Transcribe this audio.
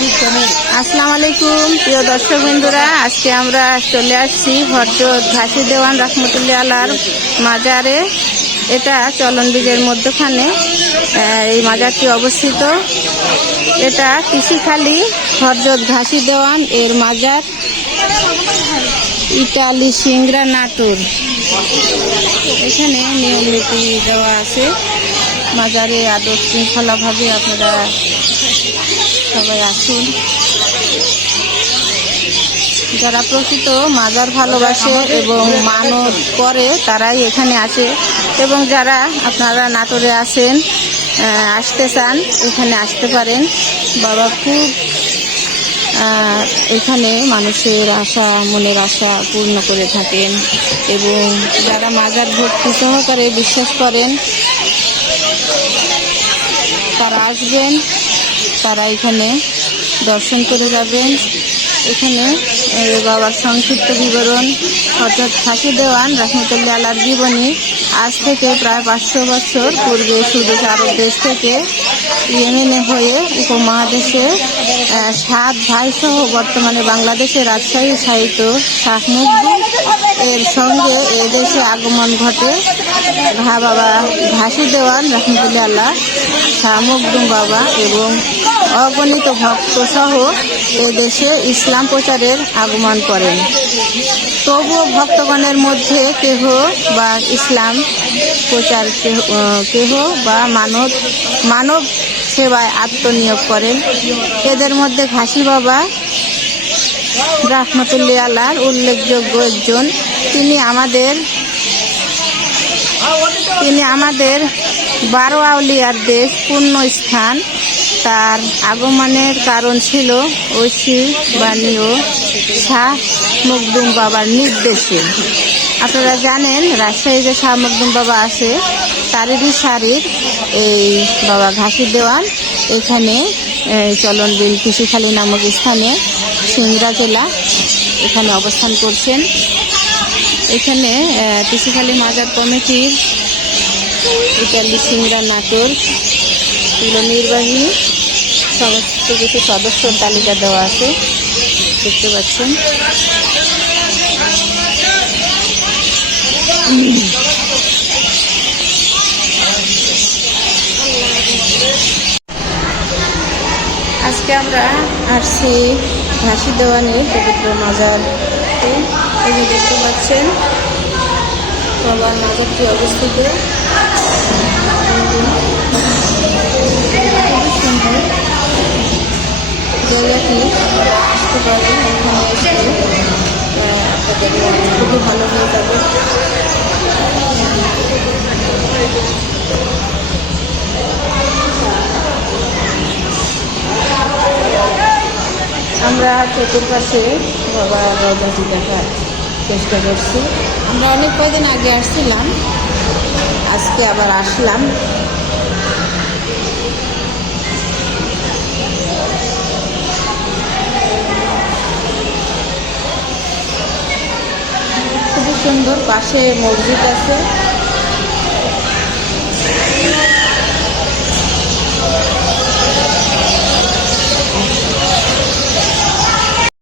আসসালামু আলাইকুম প্রিয় দর্শক বন্ধুরা, আজকে আমরা চলে আসছি হযরত ঘাসি দেওয়ান রহমতুল্লাহ আলার মাজারে। এটা চলন ব্রিজের মধ্যখানে এই মাজারটি অবস্থিত। এটা কৃষিখালী হযরত ঘাসি দেওয়ান এর মাজার, ইটালি সিংড়া নাটোর। এখানে নিয়ম নীতি দেওয়া আছে। মাজারে আদর শৃঙ্খলাভাবে আপনারা সবাই আসুন। যারা প্রকৃত মাজার ভালোবাসে এবং মানত করে তারাই এখানে আসে, এবং যারা আপনারা নাটোরে আসেন, আসতে চান, এখানে আসতে পারেন। বাবা খুব এখানে মানুষের আশা, মনের আশা পূর্ণ করে থাকেন, এবং যারা মাজার ভক্তি সহকারে বিশ্বাস করেন তারা আসবেন, তারা এখানে দর্শন করে যাবেন। এখানে বাবার সংক্ষিপ্ত বিবরণ, হযরত ঘাসি দেওয়ান রহমতুল্লাহ আলার জীবনী। আজ থেকে প্রায় 500 বছর পূর্বে সুদূর আরব দেশ থেকে ইয়েমেনে হয়ে উপমহাদেশে 7 ভাই সহ বর্তমানে বাংলাদেশের রাজশাহী সাহিত্য শাহ মখদুম এর সঙ্গে এদেশে আগমন ঘটে। বাবা ঘাসি দেওয়ান রহমতুল্লাহ আল্লাহ, শাহ মখদুম বাবা এবং অগণিত ভক্ত সহ এদেশে ইসলাম প্রচারের আগমন করেন। তবুও ভক্তগণের মধ্যে কেহ বা ইসলাম প্রচার, কেহ বা মানব সেবায় আত্মনিয়োগ করেন। এদের মধ্যে ঘাসি বাবা রহমতুল্লাহ আল্লাহর উল্লেখযোগ্য একজন। তিনি আমাদের 12 আউলিয়ার দেশ, পুণ্য স্থান। তার আগমনের কারণ ছিল ঐশীবাণীয় শাহ মখদুম বাবার নির্দেশে। আপনারা জানেন রাজশাহী যে শাহ মখদুম বাবা আছে তারই সারির এই বাবা ঘাসি দেওয়ান এখানে চলনবিল কৃষিখালী নামক স্থানে সিংড়া জেলা এখানে অবস্থান করছেন। এখানে কৃষিখালী মাজার কমিটির ইটালি সিংড়া নাটোর নির্বাহী সমস্ত কিছু সদস্যর তালিকা দেওয়া আছে, দেখতে পাচ্ছেন। আজকে আমরা আসছি ঘাসি দেওয়ানের পবিত্র মাজার। এই যে দেখতে পাচ্ছেন বাবার মাজারটি অবস্থিত। জায়গাটি আসতে পারবেন, এখানে এসে আপনাদের খুবই ভালো হয়ে যাবে। আমরা চতুর্পাশে বাবার রওজাটি দেখার চেষ্টা করছি। আমরা অনেক কয়দিন আগে আসছিলাম, আজকে আবার আসলাম। খুবই সুন্দর, পাশে মসজিদ আছে।